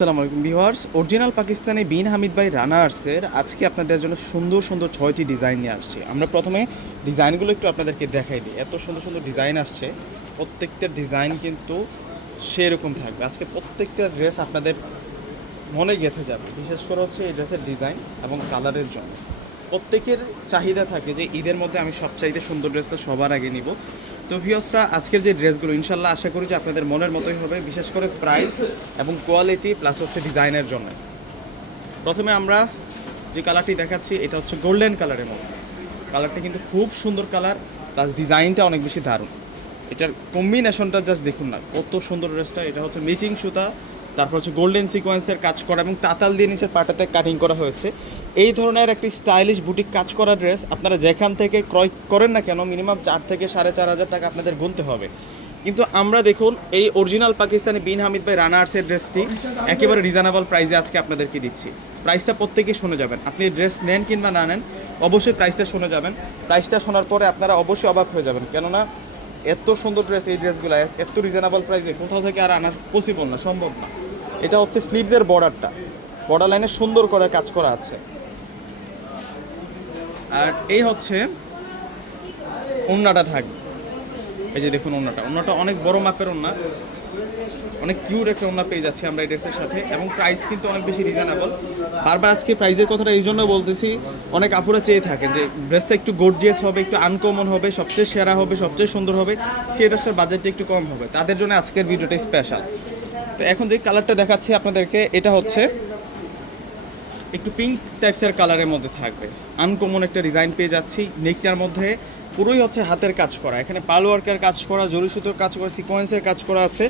আসসালামু আলাইকুম viewers. Original Pakistani Bin Hamid ভাই রানার্সের আজকে আপনাদের জন্য সুন্দর সুন্দর ছয়টি ডিজাইন নিয়ে আসছি। আমরা প্রথমে ডিজাইনগুলো একটু আপনাদেরকে দেখাই দিই। এত সুন্দর সুন্দর ডিজাইন আসছে। প্রত্যেকটা ডিজাইন কিন্তু সেরকম থাকবে। আজকে প্রত্যেকটা ড্রেস আপনাদের মনে গেঁথে যাবে। বিশেষ করে হচ্ছে এই ড্রেসের ডিজাইন এবং কালারের জন্য। প্রত্যেকের চাহিদা থাকে যে ঈদের মধ্যে আমি সবচাইতে সুন্দর ড্রেসটা সবার আগে নিব। তো ভিওসরা আজকের যে ড্রেসগুলো ইনশাল্লাহ আশা করি যে আপনাদের মনের মতোই হবে, বিশেষ করে প্রাইস এবং কোয়ালিটি প্লাস হচ্ছে ডিজাইনের জন্য। প্রথমে আমরা যে কালারটি দেখাচ্ছি, এটা হচ্ছে গোল্ডেন কালারের মধ্যে। কালারটা কিন্তু খুব সুন্দর কালার প্লাস ডিজাইনটা অনেক বেশি দারুণ। এটার কম্বিনেশনটা জাস্ট দেখুন না, কত সুন্দর ড্রেসটা এটা হচ্ছে মিচিং সুতা, তারপর হচ্ছে গোল্ডেন সিকোয়েন্সের কাজ করা এবং তাতাল দিয়ে নিচের পাটাতে কাটিং করা হয়েছে। এই ধরনের একটি স্টাইলিশ বুটিক কাজ করা ড্রেস আপনারা যেখান থেকে ক্রয় করেন না কেন, মিনিমাম চার থেকে সাড়ে চার হাজার টাকা আপনাদের গুনতে হবে। কিন্তু আমরা দেখুন, এই অরিজিনাল পাকিস্তানি বিন হামিদ ভাই রানার্সের ড্রেসটি। একেবারে রিজনেবল প্রাইসে আজকে আপনাদেরকে দিচ্ছি। প্রাইসটা প্রত্যেকেই শুনে যাবেন। আপনি ড্রেস নেন কিংবা না নেন, অবশ্যই প্রাইসটা শুনে যাবেন। প্রাইসটা শোনার পরে আপনারা অবশ্যই অবাক হয়ে যাবেন। কেননা, এত সুন্দর ড্রেস এই ড্রেসগুলো এত রিজনেবল প্রাইসে কোথাও থেকে আর আনা পসিবল না, সম্ভব না। এটা হচ্ছে স্লিভসের বর্ডারটা বর্ডার লাইনে সুন্দর করে কাজ করা আছে। আর এই হচ্ছে ওন্নাটা থাকবে এই যে দেখুন ওন্নাটা ওন্নাটা অনেক বড় মাপের ওন্না অনেক কিউট একটা ওন্না পেয়ে যাচ্ছি আমরা এই ড্রেসের সাথে এবং প্রাইস কিন্তু অনেক বেশি রিজনেবল বারবার আজকে প্রাইসের কথাটা এই জন্য বলতেছি, অনেক আপুরা চেয়ে থাকেন যে ড্রেসটা একটু গোর্জিয়াস হবে, একটু আনকমন হবে, সবচেয়ে সেরা হবে, সবচেয়ে সুন্দর হবে, সেই ড্রেসটার বাজেটটা একটু কম হবে। তাদের জন্য আজকের ভিডিওটা স্পেশাল তো এখন যে কালারটা দেখাচ্ছি আপনাদেরকে, এটা হচ্ছে একটু পিঙ্ক টাইপসের কালারের মধ্যে থাকবে। আনকমন একটা ডিজাইন পেয়ে যাচ্ছি। নেকটার মধ্যে পুরোই হচ্ছে হাতের কাজ করা। এখানে পাল ওয়ার্কের কাজ করা জরি সুতোর কাজ করা সিকোয়েন্সের কাজ করা আছে।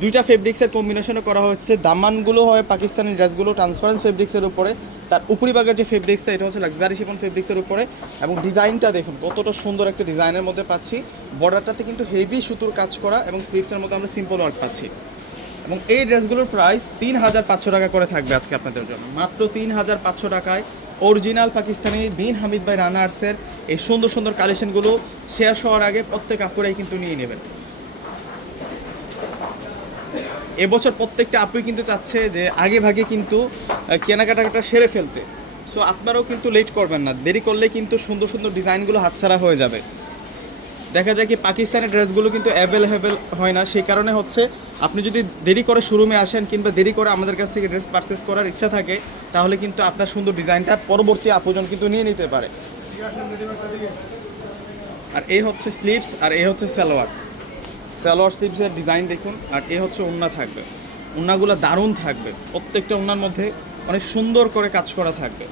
দুইটা ফেব্রিক্সের কম্বিনেশনে করা হচ্ছে। দামানগুলো হয় পাকিস্তানি ড্রেসগুলো ট্রান্সপারেন্স ফেব্রিক্সের উপরে। তার উপরিভাগের যে ফেব্রিক্সটা এটা হচ্ছে লাক্সারি শিপন ফেব্রিক্সের উপরে। এবং ডিজাইনটা দেখুন, কতটা সুন্দর একটা ডিজাইনের মধ্যে পাচ্ছি। বর্ডারটাতে কিন্তু হেভি সুতোর কাজ করা এবং স্লিভসের মধ্যে আমরা সিম্পল ওয়ার্ক পাচ্ছি। এবং এই ড্রেসগুলোর প্রাইস তিন হাজার পাঁচশো টাকা করে থাকবে আজকে আপনাদের জন্য। মাত্র তিন হাজার পাঁচশো টাকায় অরিজিনাল পাকিস্তানি বিন হামিদ ভাই রানার্সের এই সুন্দর সুন্দর কালেকশনগুলো শেয়ার হওয়ার আগে প্রত্যেক আপুরাই কিন্তু নিয়ে নেবেন। এবছর প্রত্যেকটা আপুই কিন্তু চাচ্ছে যে আগে ভাগে কিন্তু আহ, কেনাকাটাটা সেরে ফেলতে। সো আপনারাও কিন্তু লেট করবেন না। দেরি করলে কিন্তু সুন্দর সুন্দর ডিজাইনগুলো হাতছাড়া হয়ে যাবে। দেখা যায় কি পাকিস্তানের ড্রেসগুলো কিন্তু অ্যাভেলেবেল হয় না। সেই কারণে হচ্ছে আপনি যদি দেরি করে শোরুমে আসেন কিংবা দেরি করে আমাদের কাছ থেকে ড্রেস পারচেস করার ইচ্ছা থাকে, তাহলে কিন্তু আপনার সুন্দর ডিজাইনটা পরবর্তী আপুজন কিন্তু নিয়ে নিতে পারে। আর এই হচ্ছে স্লিভস আর এই হচ্ছে সালোয়ার। সালোয়ার স্লিভসের ডিজাইন দেখুন, আর এ হচ্ছে ওন্না থাকবে। ওন্নাগুলো দারুণ থাকবে। প্রত্যেকটা ওন্নার মধ্যে অনেক সুন্দর করে কাজ করা থাকবে।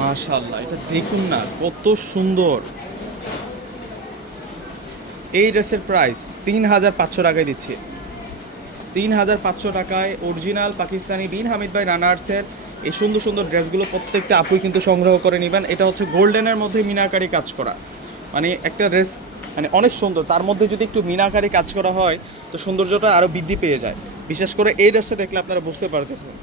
মাশাল্লাহ এটা দেখুন না, কত সুন্দর। এই ড্রেসের প্রাইস তিন হাজার পাঁচশো টাকায় দিচ্ছি। তিন হাজার পাঁচশো টাকায় অরিজিনাল পাকিস্তানি বিন হামিদ ভাই রানার্সের এই সুন্দর সুন্দর ড্রেসগুলো প্রত্যেকটা আপুই কিন্তু সংগ্রহ করে নেবেন। এটা হচ্ছে গোল্ডেনের মধ্যে মিনাকারি কাজ করা। মানে একটা ড্রেস মানে অনেক সুন্দর। তার মধ্যে যদি একটু মিনাকারি কাজ করা হয়, তো সৌন্দর্যটা আরও বৃদ্ধি পেয়ে যায়। বিশেষ করে এই ড্রেসটা দেখলে আপনারা বুঝতে পারতেছেন।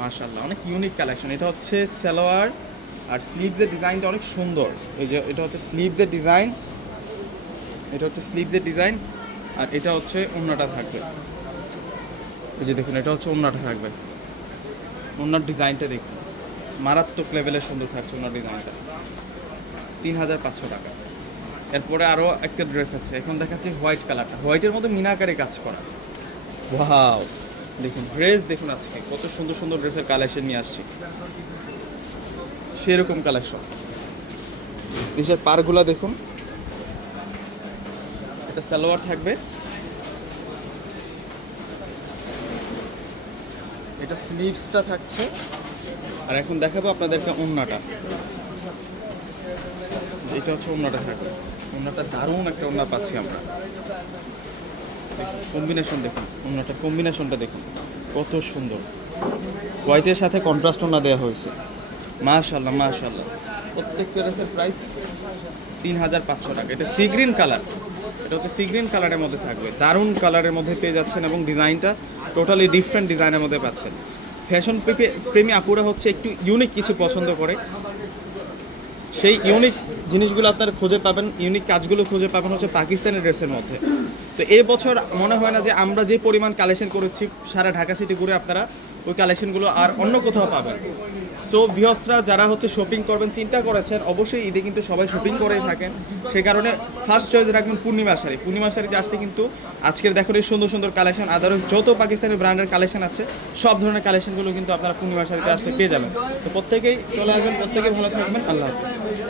মাশাল্লাহ অনেক ইউনিক কালেকশন এটা হচ্ছে সালোয়ার আর স্লিভসের ডিজাইনটা অনেক সুন্দর। এই যে এটা হচ্ছে স্লিভসের ডিজাইন এটা হচ্ছে স্লিভসের ডিজাইন আর এটা হচ্ছে ওড়নাটা থাকবে। এই যে দেখুন, এটা হচ্ছে ওড়নাটা থাকবে। ওড়নার ডিজাইনটা দেখুন। মারাত্মক লেভেলের সুন্দর থাকছে ওনার ডিজাইনটা তিন হাজার পাঁচশো টাকা। এরপরে আরও একটা ড্রেস আছে, এখন দেখাচ্ছি হোয়াইট কালারটা হোয়াইটের মতো মিনাকারে কাজ করা। ওয়াও দেখুন ড্রেস দেখুন আজকে, কত সুন্দর সুন্দর ড্রেসের কালেকশন নিয়ে আসছি। সেরকম কালেকশন নিচের পারগুলা দেখুন। এটা সালোয়ার থাকবে। এটা স্লিভসটা থাকছে। আর এখন দেখাবো আপনাদেরকে ওন্নাটা। এটা হচ্ছে ওন্নাটা থাকবে। ওন্নাটা দারুণ একটা ওন্না পাচ্ছি আমরা। কম্বিনেশন দেখুন। ওন্নাটা কম্বিনেশনটা দেখুন। কত সুন্দর। হোয়াইটের সাথে কন্ট্রাস্ট ওন্না দেওয়া হয়েছে। মাশাল্লাহ মাশাল্লাহ প্রত্যেকটা ড্রেসের প্রাইস তিন হাজার পাঁচশো টাকা। এটা সি গ্রিন কালার এটা হচ্ছে সি গ্রিন কালারের মধ্যে থাকবে। দারুণ কালারের মধ্যে পেয়ে যাচ্ছেন এবং ডিজাইনটা টোটালি ডিফারেন্ট ডিজাইনের মধ্যে পাচ্ছেন। ফ্যাশন প্রেমী আপুরা হচ্ছে একটু ইউনিক কিছু পছন্দ করে। সেই ইউনিক জিনিসগুলো আপনারা খুঁজে পাবেন। ইউনিক কাজগুলো খুঁজে পাবেন হচ্ছে পাকিস্তানি ড্রেসের মধ্যে। তো এই বছর মনে হয় না যে আমরা যে পরিমাণ কালেকশন করেছি, সারা ঢাকা সিটি ঘুরে আপনারা ওই কালেকশনগুলো আর অন্য কোথাও পাবেন। সো ভিওসরা যারা হচ্ছে শপিং করবেন, চিন্তা করেছেন, অবশ্যই ঈদে কিন্তু সবাই শপিং করেই থাকেন। সেই কারণে ফার্স্ট চয়েস রাখবেন পূর্ণিমা শাড়ি। পূর্ণিমা শাড়িতে আসতে কিন্তু আজকের দেখুন এই সুন্দর সুন্দর কালেকশন আদারওয়াইজ যত পাকিস্তানি ব্র্যান্ডের কালেকশন আছে, সব ধরনের কালেকশনগুলো কিন্তু আপনারা পূর্ণিমা শাড়িতে আসতে পেয়ে যাবেন। তো প্রত্যেকেই চলে আসবেন, প্রত্যেকেই ভালো থাকবেন, আল্লাহ হাফিজ।